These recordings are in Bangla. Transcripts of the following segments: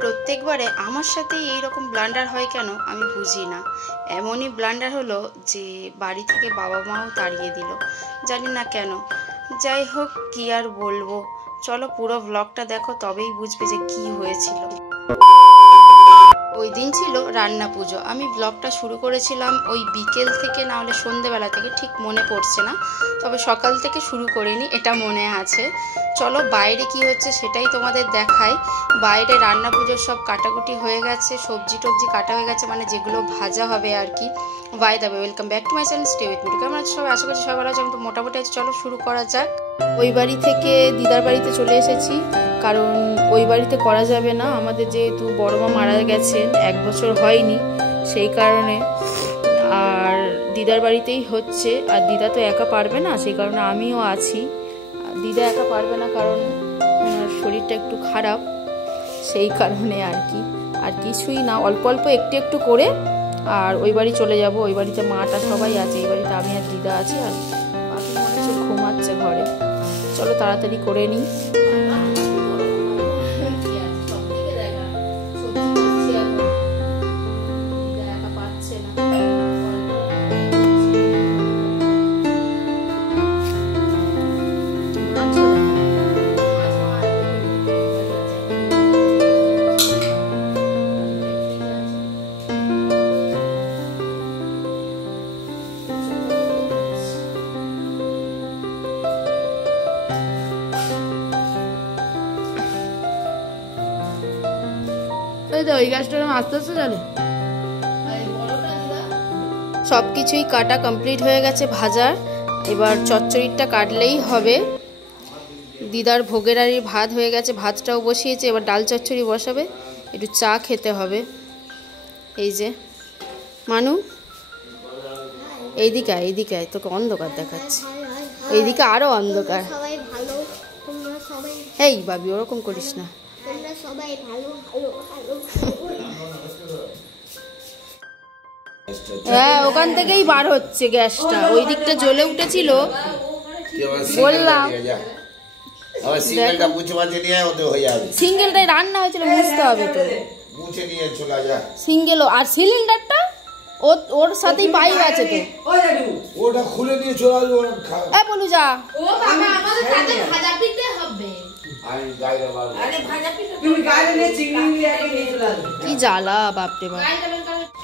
প্রত্যেকবারে আমার সাথেই এইরকম ব্লান্ডার হয় কেন আমি বুঝি না। এমনই ব্লান্ডার হলো যে বাড়ি থেকে বাবা মাও তাড়িয়ে দিল, জানি না কেন। যাই হোক, কি আর বলবো, চলো পুরো ব্লগটা দেখো, তবেই বুঝবে যে কি হয়েছিল। ওই দিন ছিল রান্না পুজো। আমি ব্লগটা শুরু করেছিলাম ওই বিকেল থেকে, না হলে সন্ধেবেলা থেকে, ঠিক মনে পড়ছে না, তবে সকাল থেকে শুরু করিনি এটা মনে আছে। চলো বাইরে কি হচ্ছে সেটাই তোমাদের দেখাই। বাইরে রান্না পুজোর সব কাটাকুটি হয়ে গেছে, সবজি টবজি কাটা হয়ে গেছে, মানে যেগুলো ভাজা হবে আর কি। By the way, welcome back to my channel, stay with me. কেমন আছো সবাই? আশা করছি সবাই ভালো আছে, আমি তো মোটামুটি আছি। চলো শুরু করা যাক। ওই বাড়ি থেকে দিদার বাড়িতে চলে এসেছি, কারণ ওই বাড়িতে করা যাবে না, আমাদের যেহেতু বড় মা মারা গেছেন, 1 বছর হয়নি, সেই কারণে। আর দিদার বাড়িতেই হচ্ছে, আর দিদা তো একা পারবে না, সেই কারণে আমিও আছি। দিদা একা পারবে না কারণ ওনার শরীরটা একটু খারাপ, সেই কারণে আর কি। আর কিছুই না, অল্প অল্প একটু একটু করে আর ওই বাড়ি চলে যাব। ওই বাড়িতে মাটা সবাই আছে, এই বাড়িতে আমি আর দিদা আছি, আর বাকি মনে হচ্ছে ঘুমাচ্ছে ঘরে। চলো তাড়াতাড়ি করে নিই। সবকিছুই কাটা কমপ্লিট হয়ে গেছে ভাজার, এবার চচ্চড়িটা কাটলেই হবে। দিদার ভোগের আড়ির ভাত হয়ে গেছে, ভাতটাও বসিয়েছে, এবার ডাল চচ্চড়ি বসাবে, একটু চা খেতে হবে। এই যে মানু, এইদিকে আয়, এইদিকে আয়, তোকে অন্ধকার দেখাচ্ছে, এইদিকে আরো অন্ধকার। এই বাবি, ওরকম করিস না। হ্যাঁ, ওখান থেকেই বার হচ্ছে গ্যাসটা, ওই দিকটা জ্বলে উঠেছিল বললাম। সিঙ্গেলটাই রান্না হয়েছিল, বুঝতে হবে তো। সিঙ্গেল আর সিলিন্ডারটা ওর সাথেই পাইপ আছে তো, ওটা খুলে নিয়ে চলে আসবো। এ বলু যা, কি জ্বালা বাপরে বাপ।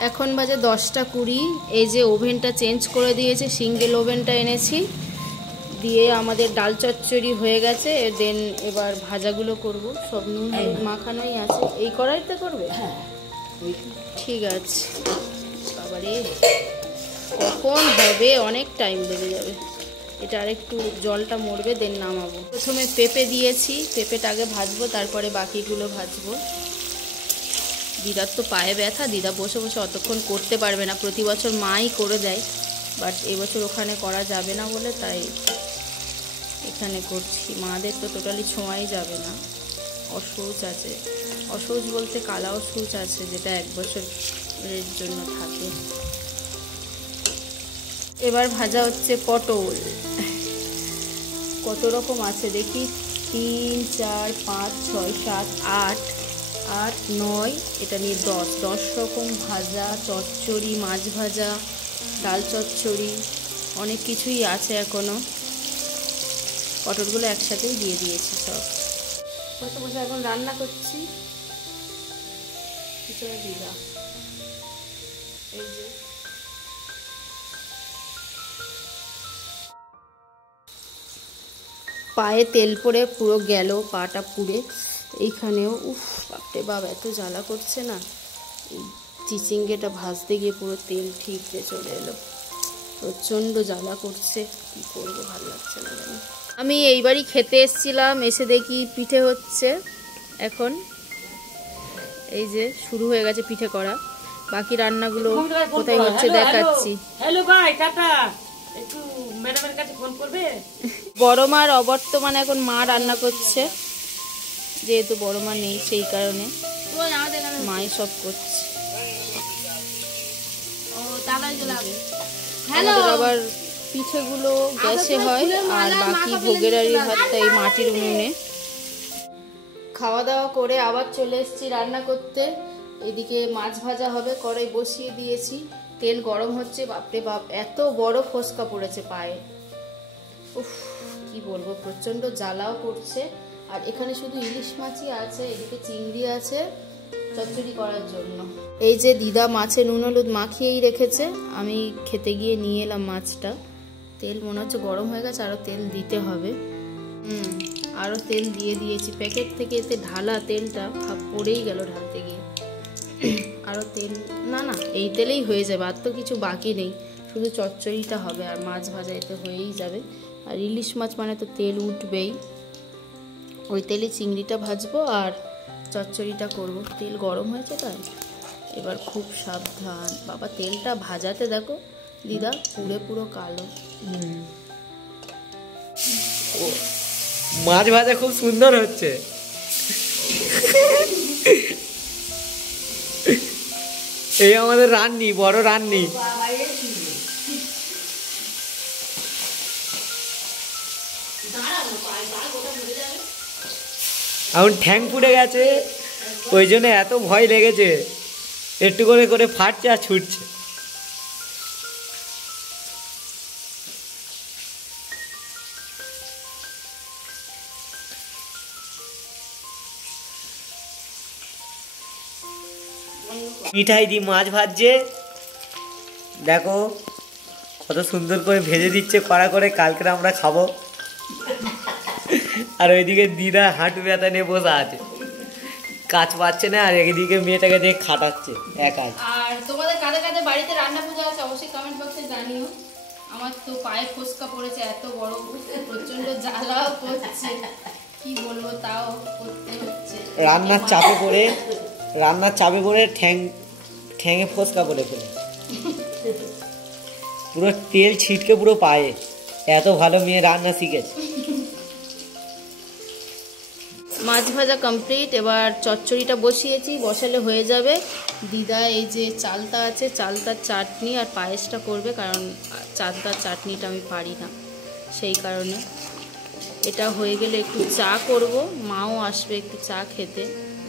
এখন বাজে 10টা 20। এই যে ওভেনটা চেঞ্জ করে দিয়েছে, সিঙ্গেল ওভেনটা এনেছি, দিয়ে আমাদের ডাল চচ্চড়ি হয়ে গেছে। দেন এবার ভাজাগুলো করব, সব নুন মাখানোই আছে। এই কড়াইতে করবে? ঠিক আছে। বাবারে কখন হবে, অনেক টাইম লেগে যাবে। এটা আরেকটু জলটা মরবে, দেন নামাবো। প্রথমে পেঁপে দিয়েছি, পেঁপেটা আগে ভাজবো, তারপরে বাকিগুলো ভাজবো। দিদার তো পায়ে ব্যথা, দিদা বসে বসে অতক্ষণ করতে পারবে না, প্রতি বছর মাই করে দেয়, বাট এবছর ওখানে করা যাবে না বলে তাই এখানে করছি। মাদের তো টোটালি ছোঁয়াই যাবে না, অসৌচ আছে। অসৌচ বলতে কালা অসৌচ আছে, যেটা 1 বছরের জন্য থাকে। এবার ভাজা হচ্ছে পটল। কত রকম আছে দেখি, 3 4 5 6 7 8 8 9, এটা নিয়ে 10 রকম ভাজা, চচ্চড়ি, মাছ ভাজা, ডাল চচ্চড়ি, অনেক কিছুই আছে এখনো। পটলগুলো একসাথেই দিয়ে দিয়েছি সব। বসে বসে এখন রান্না করছি। পিছনে দিদা, এই যে পায়ে তেল পড়ে পুরো গেল, পাটা পুড়ে। এইখানেও উফ বাপরে বাপ, এত জ্বালা করছে না। এই চিচিঙ্গেটা ভাজতে গিয়ে পুরো তেল ঠিকরে চলে এলো, প্রচণ্ড জ্বালা করছে। কি করবো, ভালো লাগছে না জানি। আমি এইবারই খেতে এসেছিলাম, এসে দেখি পিঠে হচ্ছে এখন। এই যে শুরু হয়ে গেছে পিঠে করা, বাকি রান্নাগুলো কোথায় হচ্ছে দেখাচ্ছি। হ্যালো ভাই, টাটা। একটু ম্যাডামের কাছে ফোন করবে। বড় মার অবর্তমানে এখন মা রান্না করছে, যেহেতু বড় মা নেই সেই কারণে মাই সব করছে। আবার পিঠেগুলো গ্যাসে হয়, আর বাকি ভোগের আড়ির ভাতটা এই মাটির উনুনে। খাওয়া দাওয়া করে আবার চলে এসেছি রান্না করতে। এদিকে মাছ ভাজা হবে, কড়াই বসিয়ে দিয়েছি, তেল গরম হচ্ছে। বাপরে বাপ, এত বড় ফোসকা পড়েছে পায়ে, উফ কি বলবো, প্রচন্ড জ্বালাও করছে। আর এখানে শুধু ইলিশ মাছই আছে, এদিকে চিংড়ি আছে চচ্চড়ি করার জন্য। এই যে দিদা মাছে নুন হলুদ মাখিয়েই রেখেছে, আমি খেতে গিয়ে নিয়ে এলাম মাছটা। তেল মনে হচ্ছে গরম হয়ে গেছে, আরও তেল দিতে হবে। আরও তেল দিয়ে দিয়েছি, প্যাকেট থেকে এতে ঢালা তেলটা ভাব পড়েই গেল ঢালতে গিয়ে। আরও তেল, না না এই তেলেই হয়ে যাবে, আর তো কিছু বাকি নেই, শুধু চচ্চড়িটা হবে আর মাছ ভাজা এতে হয়েই যাবে। আর ইলিশ মাছ মানে তো তেল উঠবেই, ওই তেলে চিংড়িটা ভাজবো আর চচ্চড়িটা করব। তেল গরম হয়েছে তাই এবার খুব সাবধান। বাবা তেলটা ভাজাতে দেখো দিদা পুরো পুরো কালো। মাছ ভাজা খুব সুন্দর হচ্ছে। এই আমাদের রান্নি, বড় রান্নি। এখন ঠ্যাং পুড়ে গেছে, ওই জন্য এত ভয় লেগেছে, একটু করে করে ফাটছে আর ছুটছে। মিঠাই দি মাছ ভাজছে, দেখো কত সুন্দর করে ভেজে দিচ্ছে কড়া করে, কালকে আমরা খাবো। আর ওইদিকে দিদা হাঁটু ব্যথা নিয়ে বসে আছে, কাজ পাচ্ছে না, আর একদিকে মেয়েটাকে দিয়ে খাটাচ্ছে একাই। আর তোমাদের কাদের কাদের বাড়িতে রান্না পূজা আছে অবশ্যই কমেন্ট বক্সে জানিও। আমার তো পায়ে ফোসকা পড়েছে এত বড়, প্রচন্ড জ্বালাও করছে, কি বলবো, তাও করতে হচ্ছে। রান্নার চাপে পড়ে ঠ্যাঙে ফোসকা পড়ে ফেলে, পুরো তেল ছিটকে পুরো পায়ে। এত ভালো মেয়ে রান্না শিখেছে। মাছ ভাজা কমপ্লিট, এবার চচ্চড়িটা বসিয়েছি, বসালে হয়ে যাবে। দিদা এই যে চালতা আছে, চালতার চাটনি আর পায়েসটা করবে, কারণ চালতার চাটনিটা আমি পারি না, সেই কারণে। এটা হয়ে গেলে একটু চা করব, মাও আসবে একটু চা খেতে,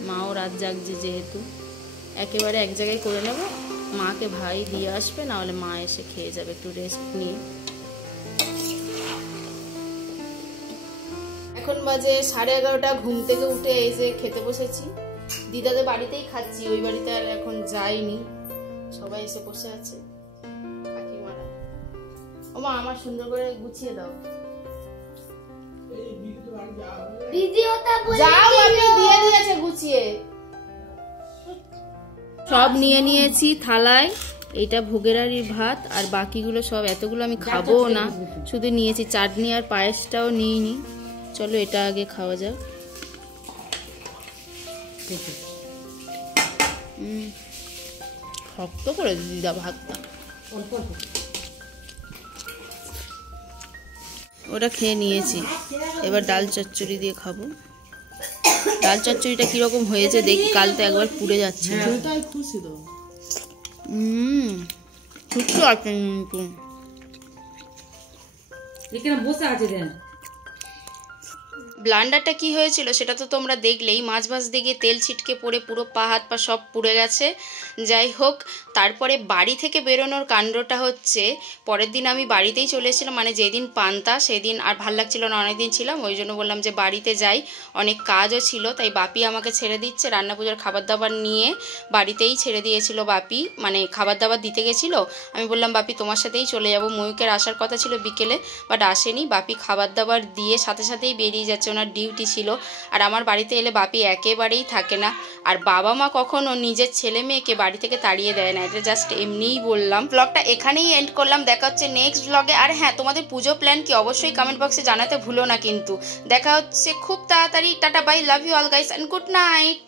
মাও রাত জাগছে যেহেতু, একেবারে এক জায়গায় করে নেব। মাকে ভাই দিয়ে আসবে, নাহলে মা এসে খেয়ে যাবে একটু রেস্ট নিয়ে। এখন বাজে 11:30, ঘুম থেকে উঠে এই যে খেতে বসেছি। দিদাদের বাড়িতেই খাচ্ছি, ওই বাড়িতে আর এখন যাইনি, সবাই এসে বসে আছে কাকিমারা। ওমা আমার সুন্দর করে গুছিয়ে দাও। যাও, আমি দিয়ে দিয়েছে গুছিয়ে। সব নিয়ে নিয়েছি থালায়, এটা ভোগেরারির ভাত, আর বাকিগুলো সব, এতগুলো আমি খাবো না, শুধু নিয়েছি চাটনি আর পায়েসটাও নিইনি। চলো এটা আগে খাওয়া যাক। শক্ত করে দিদা ভাতটা, ওটা খেয়ে নিয়েছি। এবার ডাল চচ্চড়ি দিয়ে খাবো। ডাল চচ্চড়িটা কিরকম হয়েছে দেখি, কাল তো একবার পুড়ে যাচ্ছে। সুস্থ আছে কিন্তু বসে আছে। ব্লান্ডারটা কি হয়েছিল সেটা তো তোমরা দেখলেই, মাছ ভাজতে গিয়ে তেল ছিটকে পড়ে পুরো পা হাত পা সব পুড়ে গেছে। যাই হোক, তারপরে বাড়ি থেকে বেরোনোর কাণ্ডটা হচ্ছে, পরের দিন আমি বাড়িতেই চলে এসেছিলাম, মানে যেদিন পান্তা সেদিন আর ভাল লাগছিল না, অনেকদিন ছিলাম, ওই জন্য বললাম যে বাড়িতে যাই, অনেক কাজও ছিল, তাই বাপি আমাকে ছেড়ে দিচ্ছে। রান্না পুজোর খাবার দাবার নিয়ে বাড়িতেই ছেড়ে দিয়েছিল বাপি, মানে খাবার দাবার দিতে গেছিলো। আমি বললাম বাপি তোমার সাথেই চলে যাব, ময়ূকের আসার কথা ছিল বিকেলে, বাট আসেনি। বাপি খাবার দাবার দিয়ে সাথে সাথেই বেরিয়ে যাচ্ছে, ওনার ডিউটি ছিল। আর আমার বাড়িতে এলে বাপি একেবারেই থাকে না, আর বাবা মা কখনো নিজের ছেলে মেয়েকে বাড়ি থেকে তাড়িয়ে দেয় না, এটা জাস্ট এমনিই বললাম। ব্লগটা এখানেই এন্ড করলাম, দেখা হচ্ছে নেক্সট ব্লগে। আর হ্যাঁ, তোমাদের পুজো প্ল্যান কি অবশ্যই কমেন্ট বক্সে জানাতে ভুলো না কিন্তু। দেখা হচ্ছে খুব তাড়াতাড়ি। Tata, bye, love you all guys, and good night.